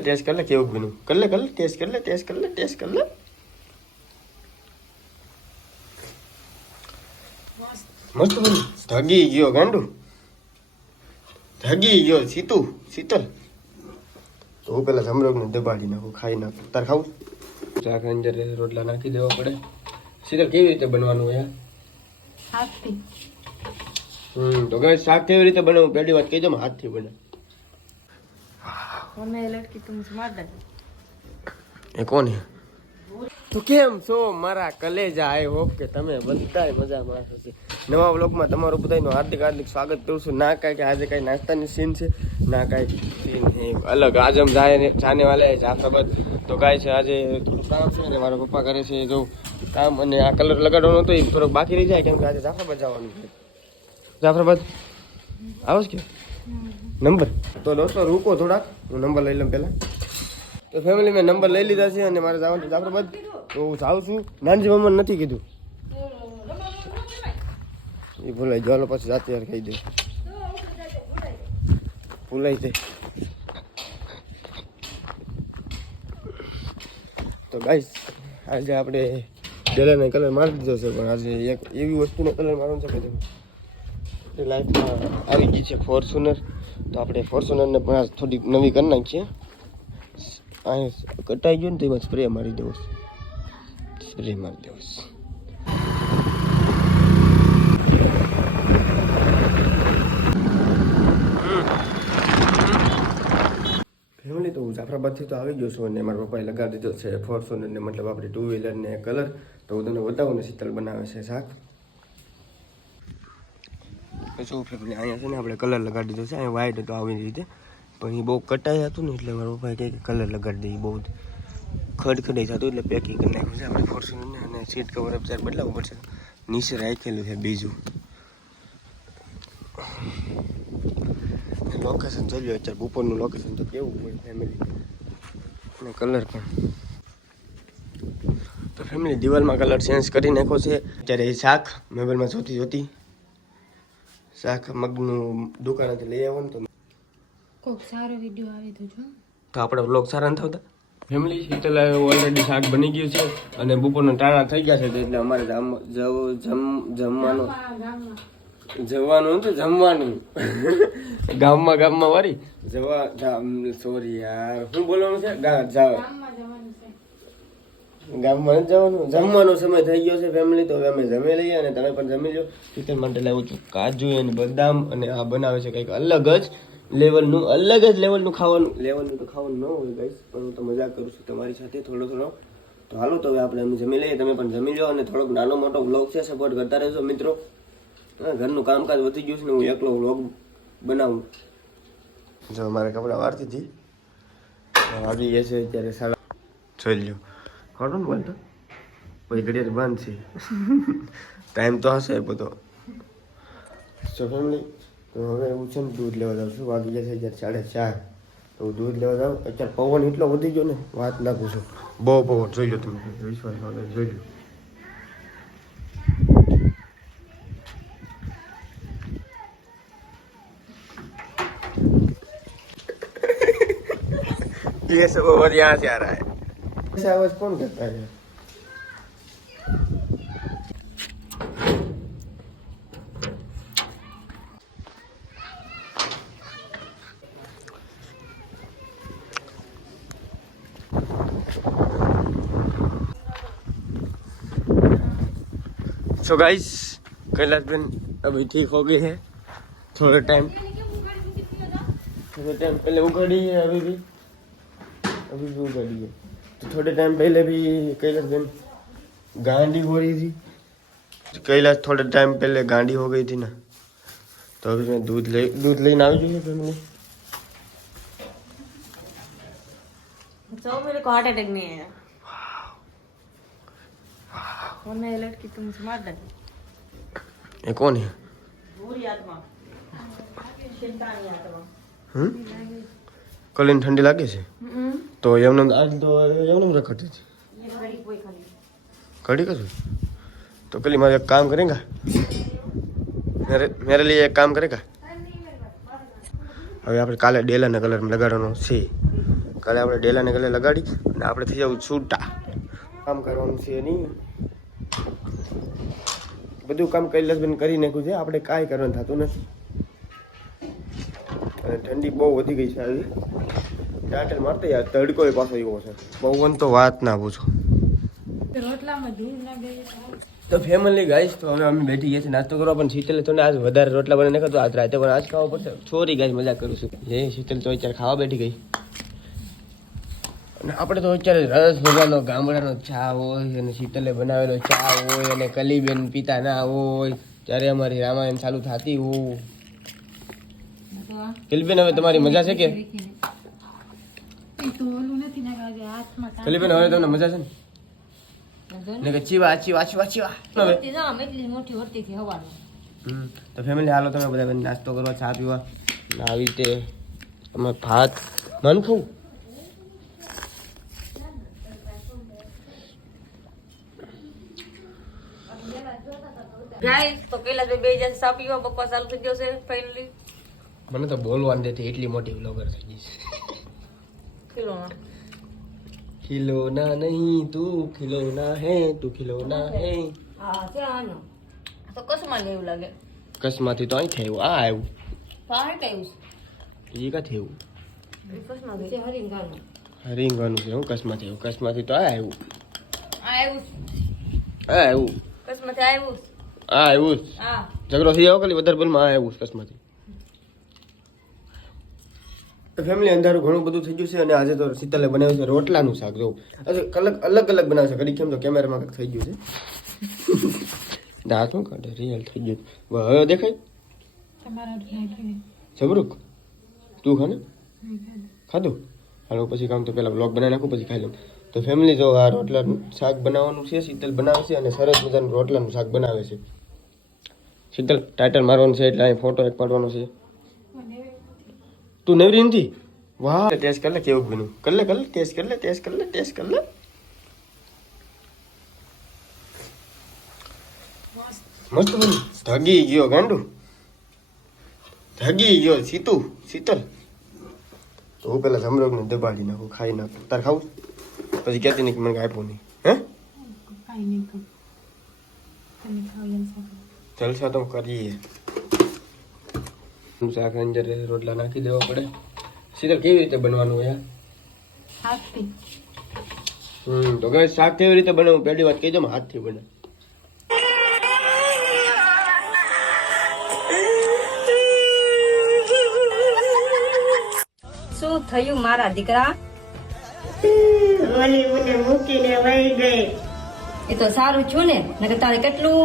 Test કર લે કેવું બન્યું કર લે કર લે ટેસ્ટ કર લે ટેસ્ટ કર લે ટેસ્ટ કર લે મસ્ત બન્યું ધગી ગયો ગાંડુ ધગી ગયો સીતુ શીતલ તો હું પેલા જમરોગને દબાડી નાખું ખાઈ નાખું. તાર ખાવું? શાક અંદર રોટલા નાખી દેવા પડે. શીતલ કેવી રીતે બનવાનું યાર? હાથથી. હમ તો ગાઈસ શાક કેવી રીતે બનાવું પહેલી વાત કહી દો હાથથી બને મને લટકી તું માર દે એ કોણ તો કેમ છો? મારા કલેજા આઈ હોપ કે તમે બધા મજામાં હશો છે. નવા વ્લોગમાં તમારું બધાનું હાર્દિક હાર્દિક સ્વાગત કરું છું. ના કાંઈ કે આજે કાંઈ નાસ્તાની સીન છે ના કાંઈ સીન અલગ. અલગ આજમ જાય જાને વાલે જાફરાબાદ તો કાંઈ છે આજે થોડું કામ છે ને મારા પપ્પા કરે છે જો કામ અને આ કલર લગાડવાનો હતો એ થોડોક બાકી રહી જાય કેમ કે આજે જાફરાબાદ જવાનું છે. જાફરાબાદ? આવો જ કે? નંબર? તો દોસ્તો રૂકો થોડાક. હું નંબર લઈ લઉં પહેલાં. તો ફેમિલી મેં નંબર લઈ લીધા છે અને મારે જવાનું છે જાફરાબાદ. તો હું જાઉં છું. નાનજી મમ્માને નથી કીધું. એ ભૂલાઈ જવાનો પછી જાતે યાર કહી દઉં ભૂલાઈ જાય. તો ગાઈસ આજે આપણે ડેલાને કલર મારી દીધો છે, પણ આજે એક એવી વસ્તુનો કલર મારવાનો છે કે લાઈફમાં આવી ગઈ છે ફોર્ચ્યુનર તો આપણે ફોર્ચ્યુનરને પણ થોડીક નવી કરી નાખીએ. અહીં કટાઈ ગયું ને તો એમાં સ્પ્રે મારી દેવો સ્પ્રે મારી દેવો ફેમિલી તો હું જાફરાબાદથી તો આવી ગયો છું અને મારા પપ્પાએ લગાવી દીધો છે ફોર્ચ્યુનરને, મતલબ આપણે ટુ વ્હીલરને કલર તો હું તમને બતાવું ને શીતલ બનાવે છે શાક. શું ફેમિલી અહીંયા છે ને આપણે કલર લગાડી દીધો છે, અહીંયા વ્હાઈટ હતો આવી રીતે. પણ એ બહુ કટાઈ હતું ને, એટલે મારા પપ્પાએ કહે કે કલર લગાડી દઈએ બહુ ખડખડાઈ થતું એટલે પેકિંગ કરી નાખ્યું છે. આપણે ફોર્ચ્યુનરને અને સીટ કવર અત્યારે બદલાવવું પડશે. નીચે રાખેલું છે બીજું. લોકેશન જોઈ લો અત્યારે, બપોરનું લોકેશન તો કેવું હોય ફેમિલી અને કલર પણ. તો ફેમિલી દિવાલમાં કલર ચેન્જ કરી નાખ્યો છે. અત્યારે શાક મોબાઈલમાં જોતી જોતી શાક મગનું દુકાનેથી લઈ આવો ને તો. કોક સારો વીડિયો આવે તો જો. તો આપણે વ્લોગ સારા નથી થતા ફેમિલી શીતલ ઓલરેડી શાક બની ગયું છે અને બપોરના ટાણા થઈ ગયા છે તો એટલે અમારે જામ- જવ- જમ- જમવાનું. જવાનું તો જમવાનું. ગામમાં ગામમાં વારી. જવા સોરી યાર. શું બોલવાનું છે? ગા- જા- ગામમાં જવાનું. જમવાનો સમય થઈ ગયો છે ફેમિલી તો હવે અમે જમી લઈએ અને તમે પણ જમી લો. ચિકન માટે લાવું છું કાજુ અને બદામ અને આ બનાવે છે કંઈક અલગ જ લેવલનું અલગ જ લેવલનું ખાવાનું. લેવલનું તો ખાવાનું ન હોય ગાઈસ પણ હું તો મજા કરું છું તમારી સાથે થોડો થોડો તો હાલો તો હવે આપણે અમે જમી લઈએ તમે પણ જમી લો અને થોડોક નાનો મોટો વ્લોગ છે સપોર્ટ કરતા રહેજો મિત્રો. હા, ઘરનું કામકાજ વધી ગયું છે ને હું એકલો વ્લોગ બનાવું. જો મારે કપડાં વારતી હતી. વાગી ગયા છે અત્યારે સાડા જોઈ લ્યો. ખોટું ને બોલતો પછી ઘડિયાળ બંધ છે ટાઈમ તો હશે બધો સો ફેમિલી તો હવે હું છે ને દૂધ લેવા જાઉં છું વાગી ગયા છે અત્યારે સાડા ચાર તો હું દૂધ લેવા જાઉં અત્યારે પવન એટલો વધી ગયો ને વાત ના પૂછો બહુ પવન જોઈ લો તમે વિશ્વાસ ન હોય, જોઈ લો ये सब और यहाँ से आ रहा है ऐसा आवाज़ कौन करता है? सो गाइस कैलाश बहन अभी ठीक हो गई है। थोड़ा टाइम थोड़ा टाइम पहले उगाड़ी है अभी भी। अभी भी उगाड़ी है। तो थोड़े टाइम पहले भी कैलाश बहन गांडी हो रही थी। तो कैलाश थोड़े टाइम पहले गांडी हो गई थी ना। तो अभी मैं दूध ले दूध लेने आई चाहिए फिर मैंने तो मेरे को हार्ट अटैक नहीं तुम मार दे ये कौन है? बुरी आत्मा हम्म? ठंडी लागे તો એમને તો એમને રખડતી હતી ઘડી કશું તો પેલી મારે એક કામ કરેગા મેરે મેરે લીએ એક કામ કરે કા? હવે આપણે કાલે ડેલાના કલર લગાડવાનો છે. કાલે આપણે ડેલાના કલર લગાડી અને આપણે થઈ જવું છૂટા. કામ કરવાનું છે નહીં. બધું કામ કૈલાસબેન કરી નાખ્યું છે. આપણે કાંઈ કરવાનું થતું નથી. અને ઠંડી બહુ વધી ગઈ છે આવી ટાટલ મારતે યાર તડકો એ પાછો એવો છે. બહુ તો વાત ના પૂછો. તો ફેમિલી ગાઈસ તો હવે અમે બેઠી ગયા છીએ નાસ્તો કરવા પણ શીતલ તો આજ વધારે રોટલા બને નાખો તો આજ રાતે પણ આજ ખાવા પડશે. છોરી ગાઈસ મજા કરું છું. જે શીતલ તો અત્યારે ખાવા બેઠી ગઈ. અને આપણે તો અત્યારે રસ ભગવાનનો ગામડાનો ચા હોય અને શીતલે બનાવેલો ચા હોય અને કલીબેન પીતા ના હોય ત્યારે અમારી રામાયણ ચાલુ થતી હોય. કલીબેન હવે તમારી મજા છે કે? કલીબેન હવે તમને મજા છે ને? ને ચીવા ચીવા ચીવા ચીવા. હવે? મોટી હવાનું તો ફેમિલી હાલો તમે બધા બેન નાસ્તો કરવા ચા પીવા. આવી રીતે અમે ભાત મનફું ગાઈસ તો કૈલાસભાઈ બે જણ સા પીવા બકવાસ ચાલુ થઈ ગયો છે ફાઇનલી મને તો બોલવાનું દેતી એટલી મોટી બ્લોગર થઈ ગઈ છે. કિલોમાં ખિલોના નહીં તું ખિલોના હે તું ખિલોના હે હા છે આનો આ તો કસમાં લેવું લાગે કસમાંથી તો અહીં થયું આ આવ્યું તો આ કયું એ કા થયું કસમાં છે હરિંગાનું રીંગણનું છે હું કસમાં થયું કસમાંથી તો આ આવ્યું આ આવ્યું આ આવ્યું કસમાંથી આવ્યું આ આવ્યું હા ઝઘડો થઈ જાવ ખાલી વધારે બોલમાં આ આવ્યું કસમાંથી ફેમિલી અંધારું ઘણું બધું થઈ ગયું છે અને આજે તો શીતલે બનાવ્યું છે રોટલાનું શાક જો. અલગ અલગ અલગ બનાવે છે ઘડી કેમ તો કેમેરામાં કંઈક થઈ ગયું છે. દાંત શું કાઢે? રિયલ થઈ ગયું. હવે દેખાય? જબરૂક તું ખાને? ખાધું? હાલો પછી કામ તો પહેલાં બ્લોગ બનાવી નાખું પછી ખાઈ લઉં. તો ફેમિલી જો આ રોટલાનું શાક બનાવવાનું છે શીતલ બનાવે છે અને સરસ મજાનું રોટલાનું શાક બનાવે છે. શીતલ ટાઇટલ મારવાનું છે એટલે અહીં ફોટો એક પાડવાનો છે. તું નવરી નથી વાહ. ટેસ્ટ કર લે કેવું બન્યું? કર લે કર લે ટેસ્ટ કર લે ટેસ્ટ કર લે ટેસ્ટ કર લે. મસ્ત બન્યું. ધગી ગયો ગાંડુ. ધગી ગયો સીતુ શીતલ. તો હું પેલા જમરોગને દબાડી નાખું ખાઈ નાખું. તાર ખાવું પછી કહેતી નહીં કે મને આપ્યું નહીં. હે? જલસા તો કરીએ. શાક અંદર રોટલા નાખી દેવા પડે. શીતલ કેવી રીતે બનવાનું હોય હમ તો ગઈ શાક કેવી રીતે બનાવું? પહેલી વાત કહી દો હાથથી બને. શું થયું મારા દીકરા? ઓલી મને મૂકીને વહી ગઈ. એ તો સારું છું ને નકર તારે કેટલું